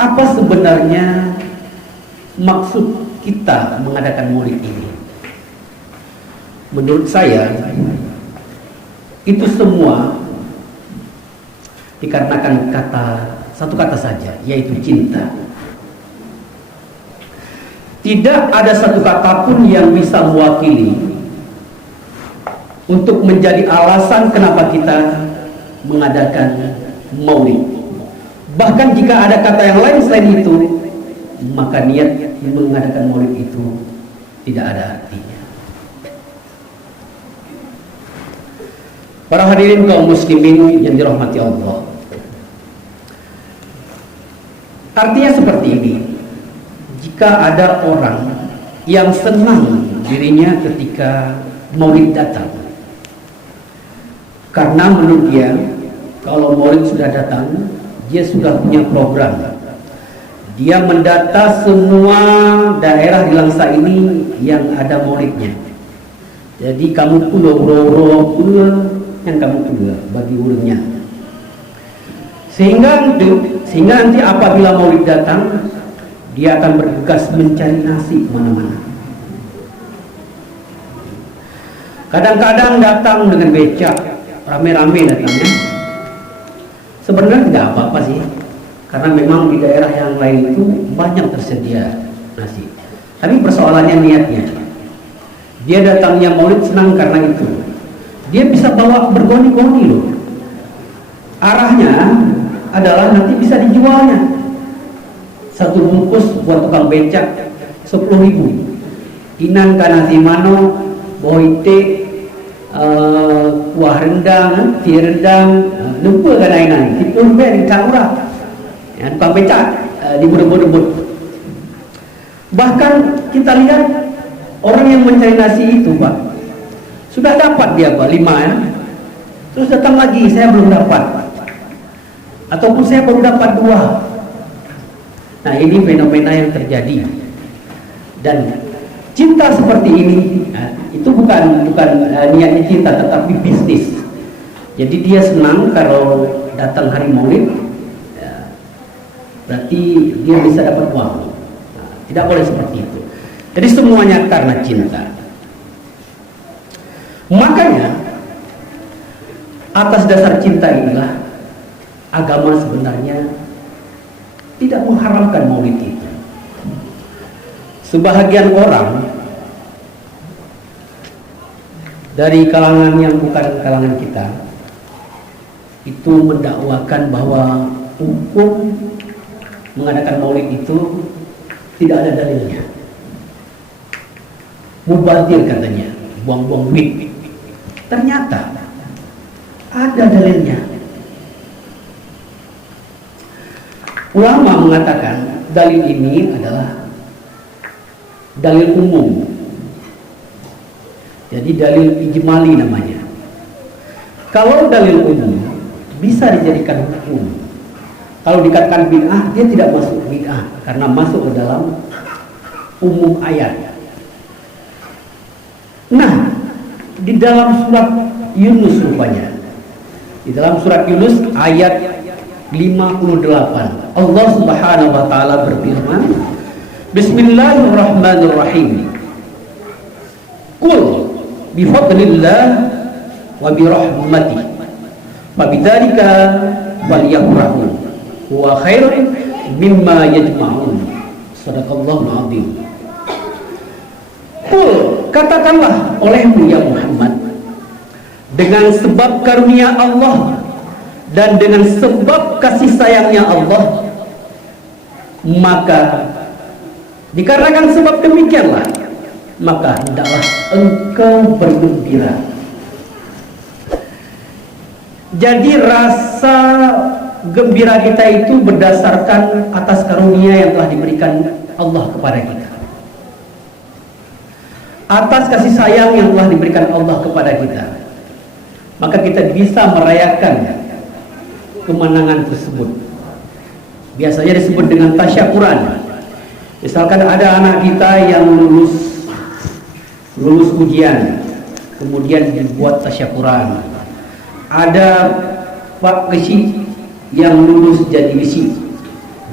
apa sebenarnya maksud kita mengadakan maulid ini? Menurut saya, itu semua dikarenakan satu kata saja, yaitu cinta. Tidak ada satu kata pun yang bisa mewakili untuk menjadi alasan kenapa kita mengadakan maulid. Bahkan jika ada kata yang lain selain itu, maka niat mengadakan maulid itu tidak ada artinya. Para hadirin kaum muslimin yang dirahmati Allah, artinya seperti ini. Jika ada orang yang senang dirinya ketika maulid datang, karena menurut dia kalau maulid sudah datang, dia sudah punya program. Dia mendata semua daerah di Langsa ini yang ada maulidnya. Jadi kamu pulau yang kamu pula bagi ulungnya. Sehingga nanti apabila maulid datang, dia akan bergegas mencari nasi kemana-mana. Kadang-kadang datang dengan becak, rame-rame datangnya. Sebenarnya tidak apa-apa sih, karena memang di daerah yang lain itu banyak tersedia nasi. Tapi persoalannya niatnya. Dia datangnya maulid senang karena itu. Dia bisa bawa bergoni-goni loh. Arahnya adalah nanti bisa dijualnya. Satu bungkus buat tukang becak 10.000. Inan kanasi mano, boite, kuah rendang, tia rendang, lupa kan inan. Tipun ben kaura. Ya, tukang becak dibut-but. Bahkan kita lihat orang yang mencari nasi itu, Pak, sudah dapat dia, Pak, 5 ya. Terus datang lagi, saya belum dapat. Ataupun saya baru dapat 2. Nah, ini fenomena yang terjadi. Dan cinta seperti ini, itu bukan niatnya cinta, tetapi bisnis. Jadi dia senang kalau datang hari maulid, ya, berarti dia bisa dapat uang. Nah, tidak boleh seperti itu. Jadi semuanya karena cinta. Makanya atas dasar cinta inilah agama sebenarnya tidak mengharamkan maulid itu. Sebahagian orang dari kalangan yang bukan kalangan kita itu mendakwakan bahwa hukum mengadakan maulid itu tidak ada dalilnya. Mubazir katanya, buang-buang duit. Ternyata ada dalilnya. Ulama mengatakan dalil ini adalah dalil umum. Jadi dalil ijmali namanya. Kalau dalil umum bisa dijadikan hukum. Kalau dikatakan bid'ah, dia tidak masuk bid'ah karena masuk ke dalam umum ayat. Nah, di dalam surat Yunus rupanya. Di dalam surat Yunus ayat 58, Allah Subhanahu wa taala berfirman, Bismillahirrahmanirrahim. Qul bi fadlillah wa bi rahmatih fa bidzalika falyafrahu huwa khairun mimma yajma'un. Shadaqallahul azim. Qul, katakanlah olehmu ya Muhammad, dengan sebab karunia Allah dan dengan sebab kasih sayangnya Allah, maka dikarenakan sebab demikianlah, maka hendaklah engkau bergembira. Jadi rasa gembira kita itu berdasarkan atas karunia yang telah diberikan Allah kepada kita, atas kasih sayang yang telah diberikan Allah kepada kita. Maka kita bisa merayakan kemenangan tersebut. Biasanya disebut dengan tasyakuran. Misalkan ada anak kita yang lulus ujian, kemudian dibuat tasyakuran. Ada Pak Gesi yang lulus jadi besi,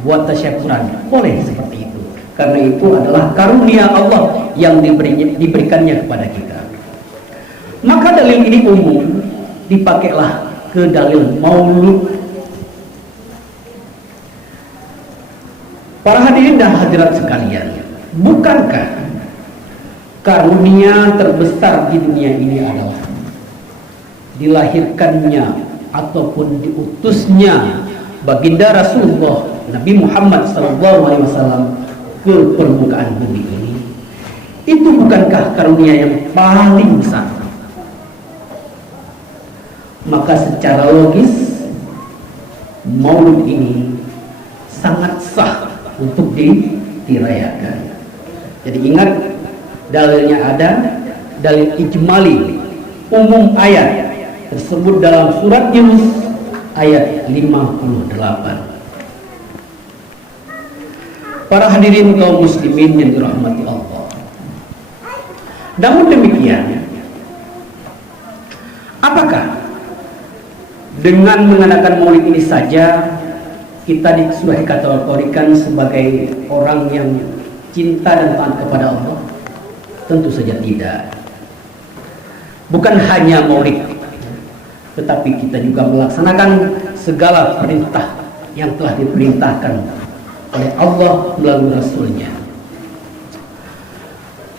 buat tasyakuran, boleh seperti itu. Karena itu adalah karunia Allah yang diberikannya kepada kita. Maka dalil ini umum, dipakailah ke dalil maulud. Para hadirin dan hadirat sekalian, bukankah karunia terbesar di dunia ini adalah dilahirkannya ataupun diutusnya baginda Rasulullah Nabi Muhammad SAW ke permukaan bumi ini? Itu bukankah karunia yang paling besar? Maka secara logis maulud ini sangat sah untuk dirayakan. Jadi ingat, dalilnya ada, dalil ijmali umum ayat tersebut dalam surat Yunus ayat 58. Para hadirin kaum muslimin yang dirahmati Allah. Namun demikian, apakah dengan mengadakan maulid ini saja kita sudah dikategorikan sebagai orang yang cinta dan taat kepada Allah? Tentu saja tidak. Bukan hanya maulid, tetapi kita juga melaksanakan segala perintah yang telah diperintahkan oleh Allah melalui Rasulnya.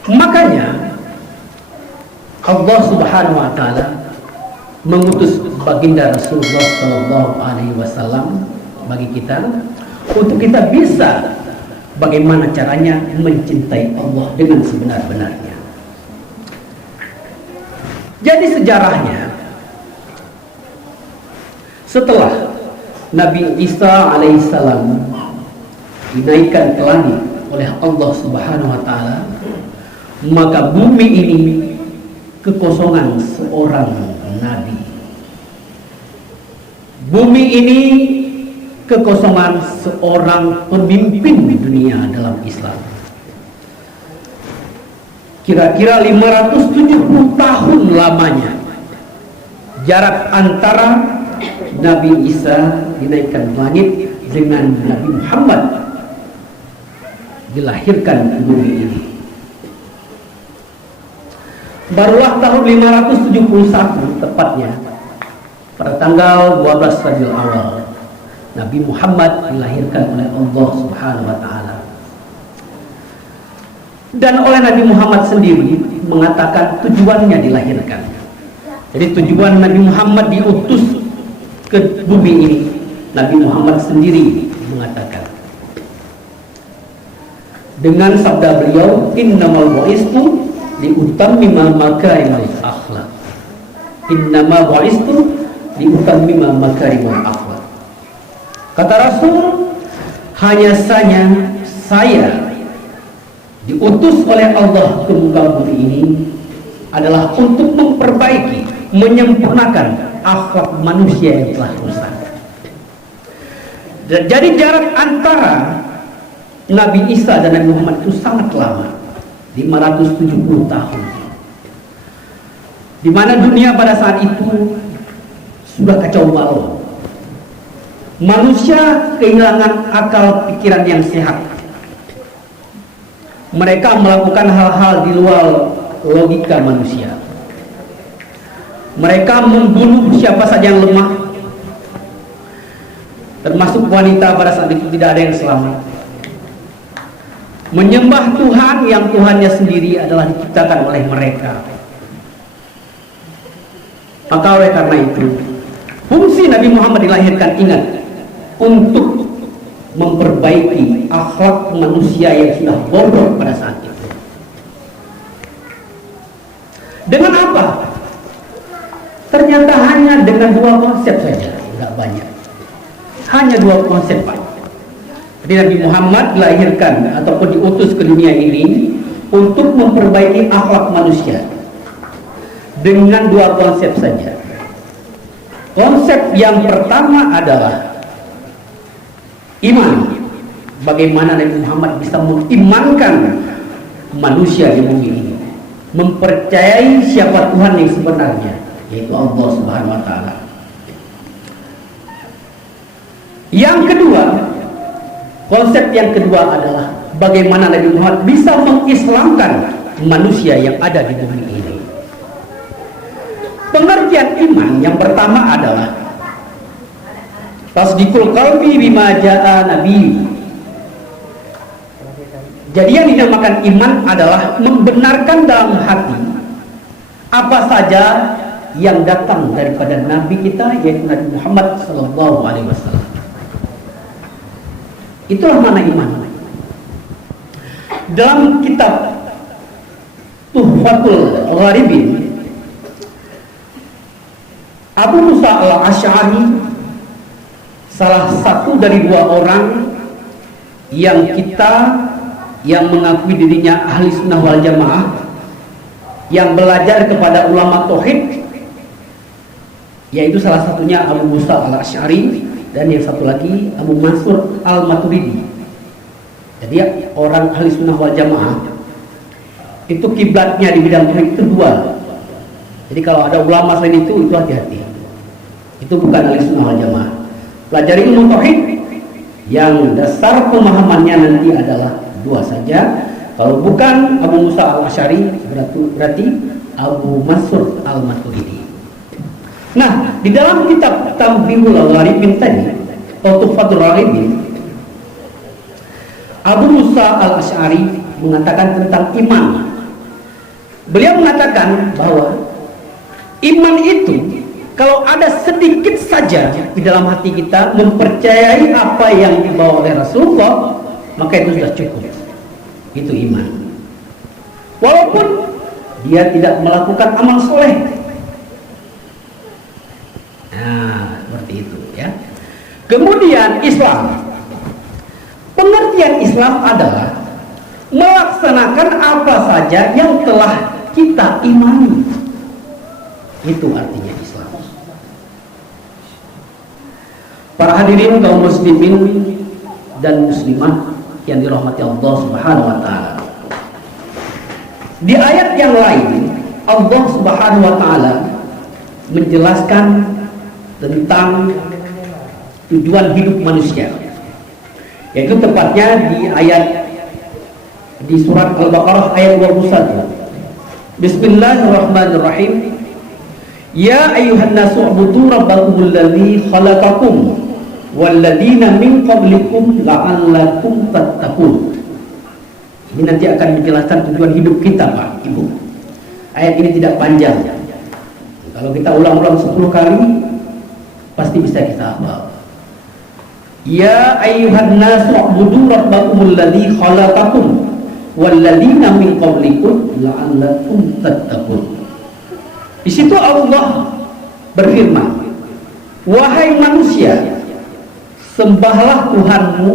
Makanya Allah Subhanahu wa Ta'ala mengutus baginda Rasulullah Sallallahu Alaihi Wasallam bagi kita, untuk kita bisa bagaimana caranya mencintai Allah dengan sebenar-benarnya. Jadi sejarahnya, setelah Nabi Isa alaihissalam dinaikkan ke langit oleh Allah Subhanahu wa Ta'ala, maka bumi ini kekosongan seorang nabi. Bumi ini kekosongan seorang pemimpin dunia dalam Islam. Kira-kira 570 tahun lamanya jarak antara Nabi Isa dinaikkan ke langit dengan Nabi Muhammad dilahirkan ke bumi ini. Barulah tahun 571 tepatnya, pada tanggal 12 Rabiul Awal, Nabi Muhammad dilahirkan oleh Allah Subhanahu wa Ta'ala. Dan oleh Nabi Muhammad sendiri mengatakan tujuannya dilahirkan. Jadi tujuan Nabi Muhammad diutus ke bumi ini, Nabi Muhammad sendiri mengatakan dengan sabda beliau, innamal bu'istu liutammima makarimal akhlak. Innamal bu'istu liutammima makarimal akhlak. Kata Rasul, hanya saja saya diutus oleh Allah ke muka bumi ini adalah untuk memperbaiki, menyempurnakan akhlak manusia yang telah rusak. Jadi jarak antara Nabi Isa dan Nabi Muhammad itu sangat lama, 570 tahun, di mana dunia pada saat itu sudah kacau balau. Manusia kehilangan akal pikiran yang sehat. Mereka melakukan hal-hal di luar logika manusia. Mereka membunuh siapa saja yang lemah, termasuk wanita. Pada saat itu tidak ada yang selamat. Menyembah Tuhan yang Tuhannya sendiri adalah diciptakan oleh mereka. Maka oleh karena itu, fungsi Nabi Muhammad dilahirkan, ingat, untuk memperbaiki akhlak manusia yang sudah bodoh pada saat itu. Dengan apa? Ternyata hanya dengan dua konsep saja, tidak banyak. Hanya dua konsep, Pak. Jadi Nabi Muhammad dilahirkan ataupun diutus ke dunia ini untuk memperbaiki akhlak manusia dengan dua konsep saja. Konsep yang pertama adalah iman. Bagaimana Nabi Muhammad bisa mengimankan manusia di bumi ini, mempercayai siapa Tuhan yang sebenarnya, yaitu Allah Subhanahu wa Ta'ala. Yang kedua, Konsep yang kedua adalah bagaimana Nabi Muhammad bisa mengislamkan manusia yang ada di bumi ini. Pengertian iman yang pertama adalah tasdiqul qalbi bima jaa nabi. Jadi yang dinamakan iman adalah membenarkan dalam hati apa saja yang datang daripada Nabi kita, yaitu Nabi Muhammad SAW. Itulah mana iman. Dalam kitab Tuhfatul Gharibin, Abu Musa al-Asy'ari, salah satu dari dua orang yang mengakui dirinya ahli sunnah wal jamaah, yang belajar kepada ulama tauhid, yaitu salah satunya Abu Musa al-Asy'ari dan yang satu lagi Abu Mansur al-Maturidi. Jadi orang ahli sunnah wal jamaah itu kiblatnya di bidang tauhid itu dua. Jadi kalau ada ulama selain itu hati-hati. Itu bukan ahli sunnah wal jamaah. Pelajari ilmu tauhid yang dasar pemahamannya nanti adalah dua saja. Kalau bukan Abu Musa al-Asy'ari berarti Abu Mansur al-Maturidi. Nah, di dalam kitab Tanbihul Gharibin tadi, atau Tuhfatul Gharibin, Abu Musa al-Asy'ari mengatakan tentang iman. Beliau mengatakan bahwa iman itu kalau ada sedikit saja di dalam hati kita mempercayai apa yang dibawa oleh Rasulullah, maka itu sudah cukup. Itu iman. Walaupun dia tidak melakukan amal soleh. Nah, seperti itu ya. Kemudian Islam. Pengertian Islam adalah melaksanakan apa saja yang telah kita imani. Itu artinya Islam. Para hadirin kaum muslimin dan muslimah yang dirahmati Allah Subhanahu wa taala. Di ayat yang lain, Allah Subhanahu wa taala menjelaskan tentang tujuan hidup manusia. Yaitu tepatnya di surat Al-Baqarah ayat 21. Bismillahirrahmanirrahim. Ya ayyuhan nasu ubudu rabbakumul ladzi khalaqakum walladzina min qablikum la'allakum tattaqun. Ini nanti akan menjelaskan tujuan hidup kita, Pak, Ibu. Ayat ini tidak panjang. Kalau kita ulang-ulang 10 kali pasti bisa kita hafal. Ya ayyuhan nasu ubudu rabbakumul ladzi khalaqakum walladzina min qablikum la'allakum tattaqun. Di situ Allah berfirman, wahai manusia, sembahlah Tuhanmu.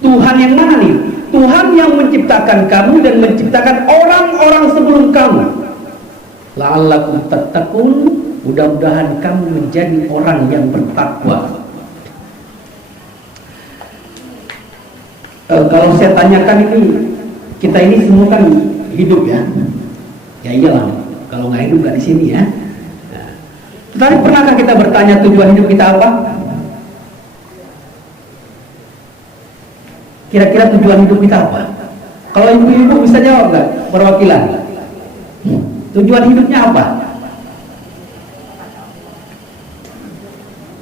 Tuhan yang mana nih? Tuhan yang menciptakan kamu dan menciptakan orang-orang sebelum kamu. La'allakum tattaqun, mudah-mudahan kamu menjadi orang yang bertakwa. Kalau saya tanyakan ini, kita ini semua kan hidup ya. Ya iyalah, kalau nggak hidup nggak di sini ya. Nah, tetapi pernahkah kita bertanya tujuan hidup kita apa? Kira-kira tujuan hidup kita apa? Kalau ibu-ibu bisa jawab nggak? Perwakilan. Tujuan hidupnya apa?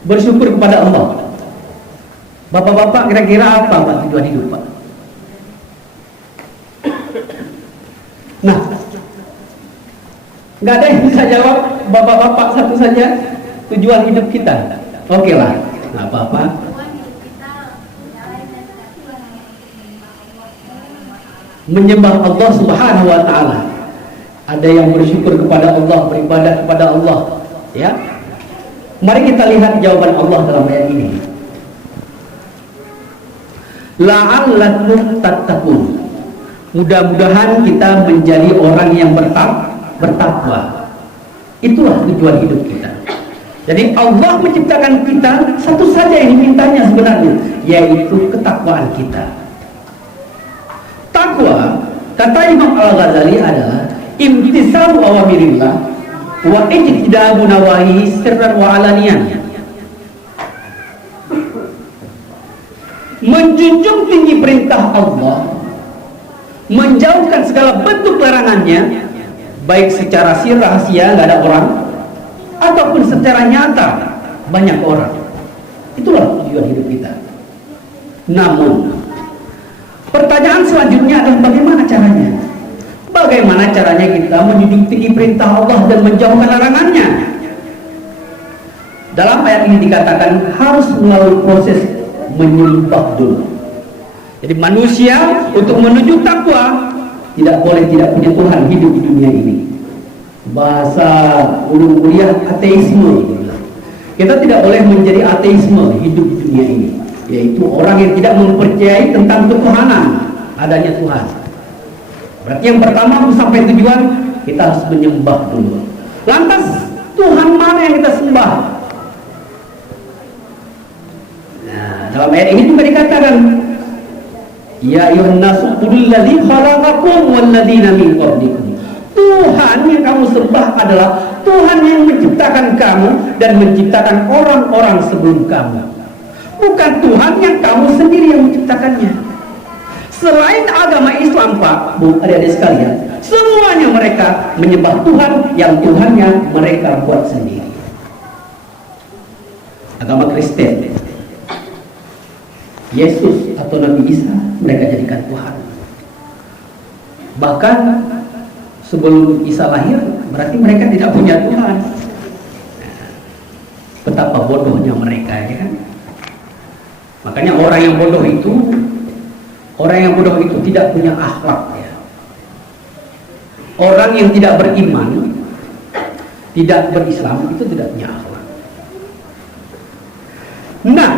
Bersyukur kepada Allah. Bapak-bapak kira-kira apa Pak tujuan hidup Pak? Nah, nggak ada yang bisa jawab. Bapak-bapak satu saja. Tujuan hidup kita. Oke lah, nggak apa-apa. Menyembah Allah Subhanahu wa taala. Ada yang bersyukur kepada Allah, beribadah kepada Allah, ya. Mari kita lihat jawaban Allah dalam ayat ini. La'allakum tattaqun. Mudah-mudahan kita menjadi orang yang bertakwa. Itulah tujuan hidup kita. Jadi Allah menciptakan kita, satu saja yang dimintanya sebenarnya, yaitu ketakwaan kita. Takwa, kata Imam Al-Ghazali, adalah imtisalu awamirillah wa ijtinabu nawahi sirran wa alaniyan. menjunjung tinggi perintah Allah, menjauhkan segala bentuk larangannya, baik secara rahasia nggak ada orang, ataupun secara nyata banyak orang. Itulah tujuan hidup kita. Namun pertanyaan selanjutnya adalah bagaimana caranya? Bagaimana caranya kita menjunjung tinggi perintah Allah dan menjauhkan larangannya? Dalam ayat ini dikatakan harus melalui proses menyembah dulu. Jadi manusia untuk menuju takwa tidak boleh tidak punya Tuhan hidup di dunia ini. Bahasa ulun kuliah ateisme. Kita tidak boleh menjadi ateisme hidup di dunia ini, yaitu orang yang tidak mempercayai tentang ketuhanan, adanya Tuhan. Berarti yang pertama untuk sampai tujuan kita harus menyembah dulu. Lantas Tuhan mana yang kita sembah? Nah, dalam ayat ini juga dikatakan, ya ayyuhan nasu qul ladzi khalaqakum wal ladzina min qablikum. Tuhan yang kamu sembah adalah Tuhan yang menciptakan kamu dan menciptakan orang-orang sebelum kamu. Bukan Tuhan yang kamu sendiri yang menciptakannya. Selain agama Islam, Pak, Bu, adik-adik sekalian, semuanya mereka menyembah Tuhan yang Tuhannya mereka buat sendiri. Agama Kristen, Yesus atau Nabi Isa mereka jadikan Tuhan. Bahkan sebelum Isa lahir, berarti mereka tidak punya Tuhan. Betapa bodohnya mereka, ya kan? Makanya orang yang bodoh itu tidak punya akhlak, ya. Orang yang tidak beriman, tidak berislam itu tidak punya akhlak. Nah,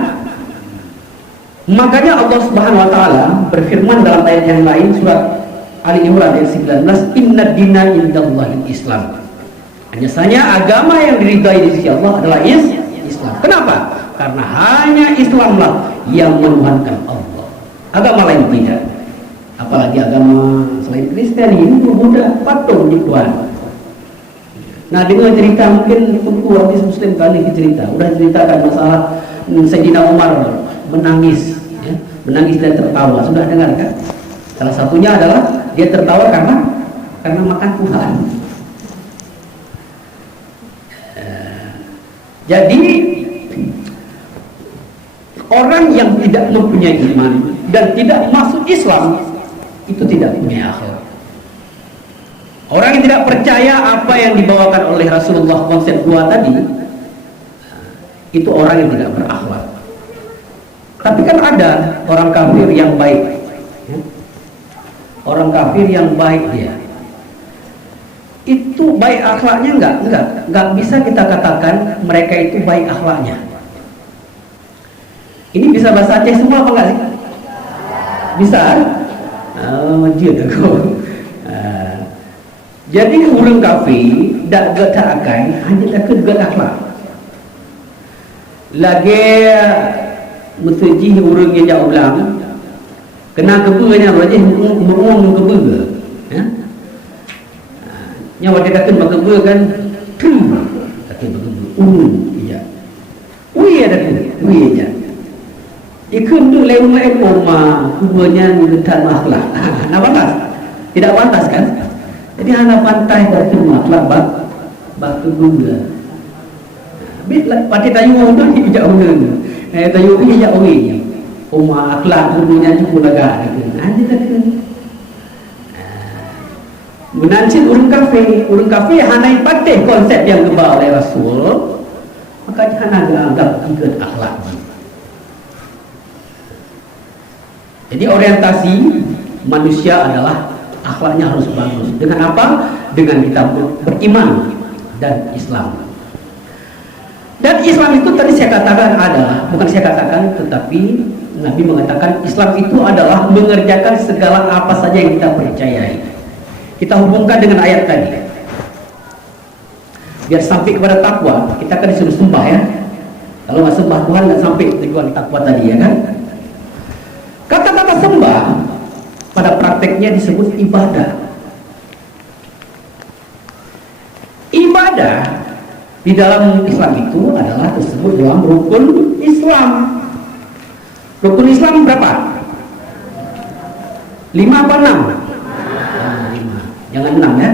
makanya Allah Subhanahu wa taala berfirman dalam ayat yang lain, surat Ali Imran ayat 19, inna dina indallahil Islam. Hanya saja agama yang diridai di sisi Allah adalah Islam. Kenapa? Karena hanya Islamlah yang menuhankan Allah. Agama lain tidak. Apalagi agama selain Kristen, Hindu, Buddha, patung di Tuhan. Nah, dengar cerita mungkin waktu Muslim kali cerita, udah ceritakan masalah Sayyidina Umar menangis, ya, menangis dan tertawa. Sudah dengar kan? Salah satunya adalah dia tertawa karena makan Tuhan. Jadi orang yang tidak mempunyai iman dan tidak masuk Islam itu tidak punya akhlak. Orang yang tidak percaya apa yang dibawakan oleh Rasulullah konsep dua tadi, itu orang yang tidak berakhlak. Tapi kan ada orang kafir yang baik, ya? Orang kafir yang baik dia itu baik akhlaknya enggak bisa kita katakan mereka itu baik akhlaknya. Ini bisa bahasa Aceh semua apa enggak sih? Bisa? Jadi orang kafir dak akan hanya tak kegat akhlak. Lagi musuji orang yang jauh ulang kena kebunya wajah mengumum kebe, ya. Yang wajah kata kebe kan, kata kebe, iya, ada aja. Ikut tu lewat oma, kubenya mengental makhluk. Nah, pantas? Tidak pantas kan? Jadi anak pantai dari makhluk bak kebe. Bila pati tayu tu tidak ungin, tayu ini tidak ungin. Oma akhlak dunia cukup lega gitu. Nanti tak menancit orang kafe hanai patih konsep yang dibawa oleh Rasul, maka hana dianggap ikut akhlak. Jadi orientasi manusia adalah akhlaknya harus bagus. Dengan apa? Dengan kita beriman dan Islam. Dan Islam itu tadi saya katakan adalah, bukan saya katakan, tetapi Nabi mengatakan Islam itu adalah mengerjakan segala apa saja yang kita percayai. Kita hubungkan dengan ayat tadi. Biar sampai kepada takwa, kita akan disuruh sembah, ya. Kalau nggak sembah Tuhan nggak sampai tujuan takwa tadi, ya kan? Kata-kata sembah pada prakteknya disebut ibadah. Ibadah di dalam Islam itu adalah disebut dalam rukun Islam. Rukun Islam berapa? 5 apa 6? 5. Jangan 6 ya.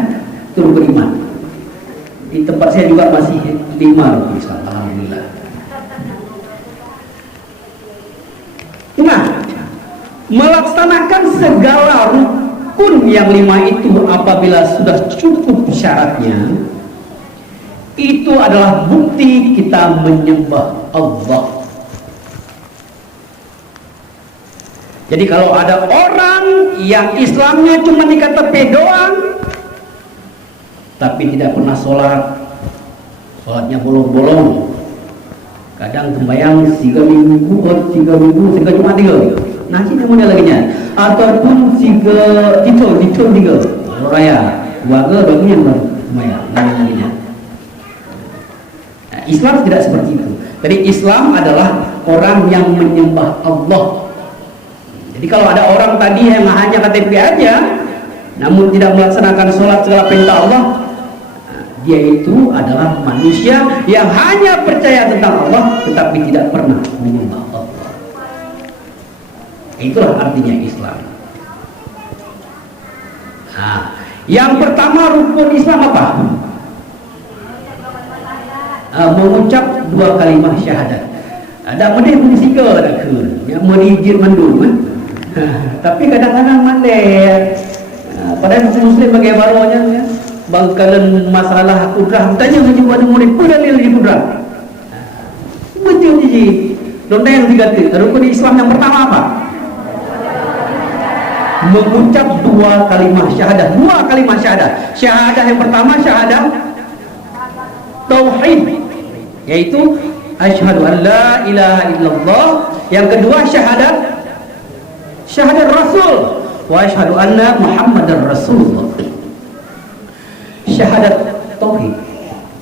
Itu rukun iman. Di tempat saya juga masih 5 rukun Islam. Alhamdulillah. Nah, melaksanakan segala rukun yang 5 itu apabila sudah cukup syaratnya, itu adalah bukti kita menyembah Allah. Jadi kalau ada orang yang Islamnya cuma di KTP doang, tapi tidak pernah sholat, sholatnya bolong-bolong, kadang sembahyang 3 minggu, 3 minggu, 3 cuma 3. Nah, ini mana lagi nya? Ataupun 3 raya, 2 bagian sembahyang, lagi nya. Nah, Islam tidak seperti itu. Jadi Islam adalah orang yang menyembah Allah. Jadi kalau ada orang tadi yang hanya KTP aja, namun tidak melaksanakan sholat segala perintah Allah, dia itu adalah manusia yang hanya percaya tentang Allah, tetapi tidak pernah menyembah Allah. Itulah artinya Islam. Nah, yang pertama rukun Islam apa? Mengucap 2 kalimat syahadat. Ada mending menisiga ada ke, yang merijir mandum kan? Tapi kadang-kadang mandek. Padahal Muslim bagaimana ya? Bangkalan masalah kudrah, tanya menjumpa murid pedalil di kudrah. Betul ji. Donda yang diganti. Rukun Islam yang pertama apa? Mengucap 2 kalimat syahadat. 2 kalimat syahadat. Syahadat yang pertama syahadat tauhid, yaitu asyhadu an la ilaha illallah. Yang kedua syahadat Rasul, wa asyhadu anna Muhammadar Rasulullah. Syahadat tauhid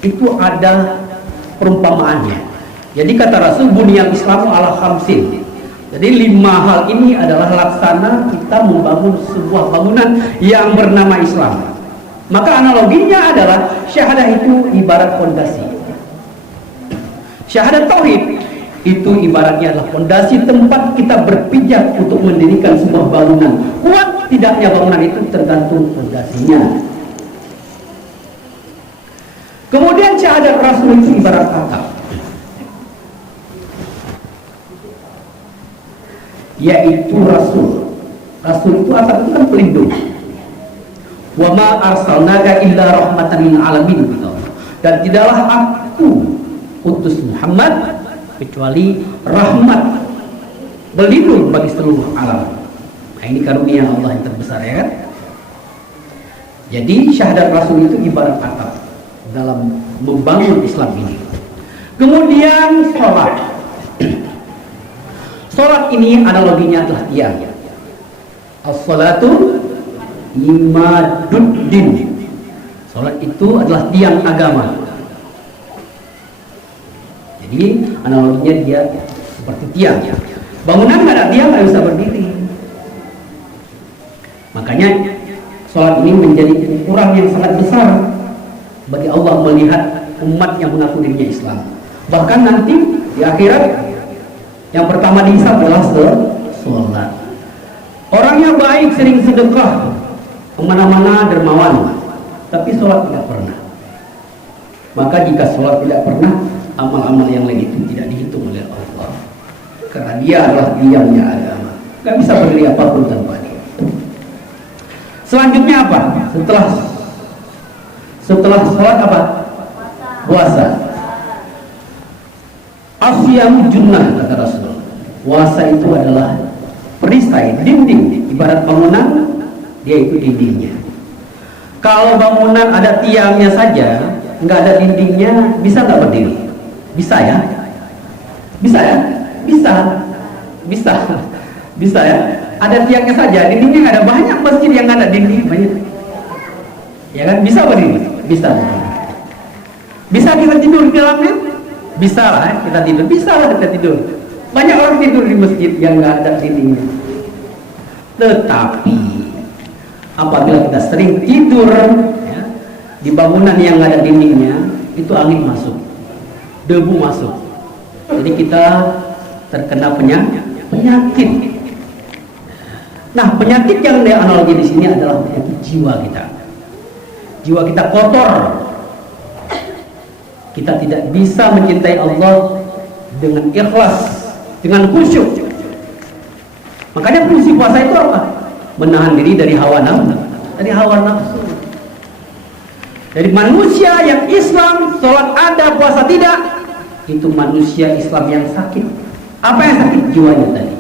itu ada perumpamaannya. Jadi kata Rasul, buniyal Islamu ala khamsin. Jadi 5 hal ini adalah laksana kita membangun sebuah bangunan yang bernama Islam. Maka analoginya adalah syahadah itu ibarat fondasi. Syahadat tauhid itu ibaratnya adalah fondasi tempat kita berpijak untuk mendirikan sebuah bangunan. Kuat tidaknya bangunan itu tergantung fondasinya. Kemudian syahadat Rasul itu ibarat atap, yaitu Rasul. Rasul itu atap itu kan pelindung. Wa ma arsalnaka illa rahmatan lil alamin. Dan tidaklah aku utus Muhammad kecuali rahmat, berlindung bagi seluruh alam. Nah, ini karunia Allah yang terbesar, ya kan? Jadi syahadat Rasul itu ibarat atap dalam membangun Islam ini. Kemudian sholat. Sholat ini analoginya adalah tiang. As-sholatu imaduddin. Sholat itu adalah tiang agama. Jadi analoginya dia seperti tiang. Bangunan nggak ada tiang nggak bisa berdiri. Makanya sholat ini menjadi ukuran yang sangat besar bagi Allah melihat umat yang mengaku dirinya Islam. Bahkan nanti di akhirat yang pertama dihisab adalah sholat. Orangnya baik, sering sedekah, kemana-mana dermawan, tapi sholat tidak pernah. Maka jika sholat tidak pernah, amal-amal yang lain itu tidak dihitung oleh Allah, karena dia adalah diamnya agama. Gak bisa berdiri apapun tanpa dia. Selanjutnya apa? Setelah sholat apa? Puasa. Asyam junnah, kata Rasul. Puasa itu adalah perisai, dinding. Ibarat bangunan, dia itu dindingnya. Kalau bangunan ada tiangnya saja, nggak ada dindingnya, bisa nggak berdiri? Bisa ya? Bisa ya? Bisa ya? Ada tiangnya saja, dindingnya nggak ada. Banyak masjid yang nggak ada dinding, banyak. Ya kan? Bisa berdiri? Bisa. Bisa kita tidur di dalamnya? Bisa lah, kita tidur. Bisa lah kita tidur. Banyak orang tidur di masjid yang nggak ada dindingnya. Tetapi apabila kita sering tidur ya, di bangunan yang nggak ada dindingnya, itu angin masuk, debu masuk, jadi kita terkena penyakit. Nah, penyakit yang dianalogi di sini adalah penyakit jiwa kita. Jiwa kita kotor. Kita tidak bisa mencintai Allah dengan ikhlas, dengan khusyuk. Makanya fungsi puasa itu apa? Menahan diri dari hawa nafsu. Dari manusia yang Islam, sholat ada, puasa tidak, itu manusia Islam yang sakit. Apa yang sakit? Jiwanya tadi.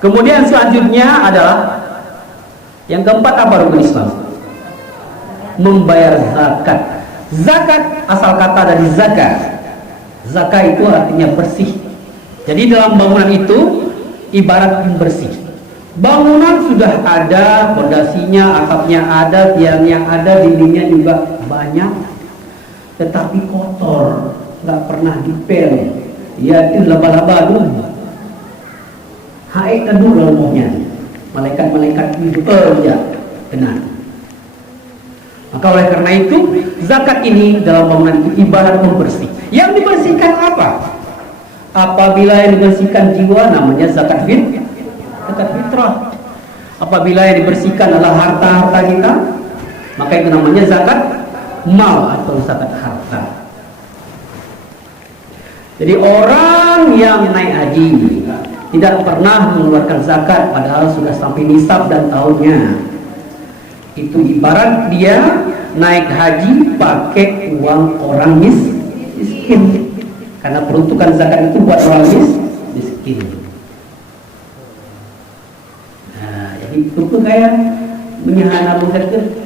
Kemudian selanjutnya adalah yang keempat, apa rukun Islam? Membayar zakat. Zakat asal kata dari zakat. Zakat itu artinya bersih. Jadi dalam bangunan itu ibarat bersih. Bangunan sudah ada, fondasinya, atapnya ada, tiangnya ada, dindingnya juga banyak, tetapi kotor, nggak pernah dipel. Ya itu laba-laba dulu. Haik kedua romohnya. Malaikat-malaikat itu ya benar. Maka oleh karena itu zakat ini dalam bangunan itu ibarat membersih. Yang dibersihkan apa? Apabila yang dibersihkan jiwa namanya zakat fitrah. Apabila yang dibersihkan adalah harta-harta kita, maka itu namanya zakat mal atau zakat harta. Jadi orang yang naik haji tidak pernah mengeluarkan zakat padahal sudah sampai nisab dan tahunnya, itu ibarat dia naik haji pakai uang orang miskin, karena peruntukan zakat itu buat orang miskin. Nah, jadi itu kayak menyahana begitu.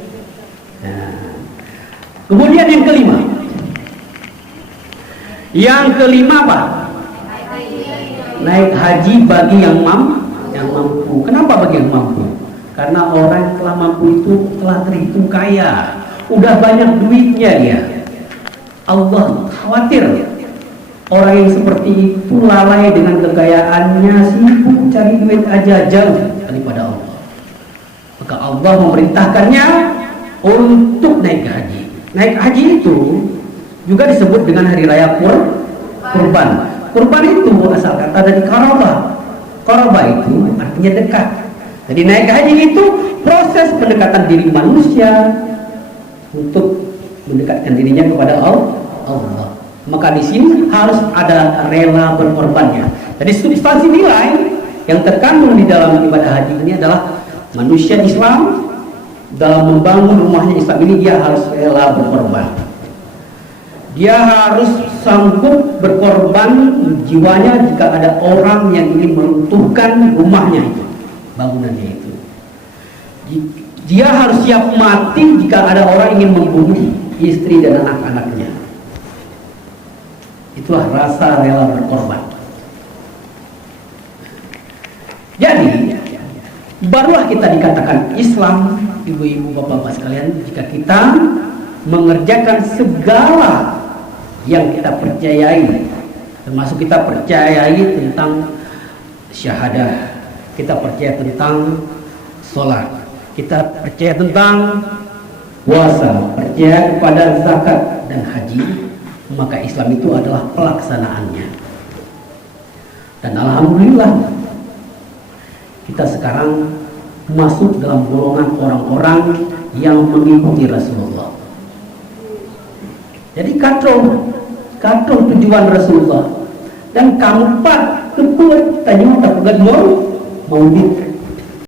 Nah, kemudian yang kelima apa? Naik haji bagi yang mampu. Kenapa bagi yang mampu? Karena orang yang telah mampu itu telah terhitung kaya, udah banyak duitnya dia. Allah khawatir orang yang seperti itu lalai dengan kekayaannya, sibuk cari duit aja, jauh daripada Allah. Maka Allah memerintahkannya untuk naik haji. Naik haji itu juga disebut dengan hari raya kurban. Kurban itu asal kata dari qarabah. Qarabah itu artinya dekat. Jadi naik haji itu proses pendekatan diri manusia untuk mendekatkan dirinya kepada Allah. Maka di sini harus ada rela berkorbannya. Jadi substansi nilai yang terkandung di dalam ibadah haji ini adalah manusia Islam dalam membangun rumahnya Islam ini dia harus rela berkorban. Dia harus sanggup berkorban jiwanya jika ada orang yang ingin meruntuhkan rumahnya itu, bangunannya itu. Dia harus siap mati jika ada orang ingin membunuh istri dan anak-anaknya. Itulah rasa rela berkorban. Jadi, barulah kita dikatakan Islam, ibu-ibu, bapak-bapak sekalian, jika kita mengerjakan segala yang kita percayai, termasuk kita percayai tentang syahadah, kita percaya tentang sholat, kita percaya tentang puasa, percaya kepada zakat dan haji, maka Islam itu adalah pelaksanaannya. Dan alhamdulillah kita sekarang masuk dalam golongan orang-orang yang mengikuti Rasulullah. Jadi kacau tujuan Rasulullah. Dan kamu pak keput tanya tak pegat maulid.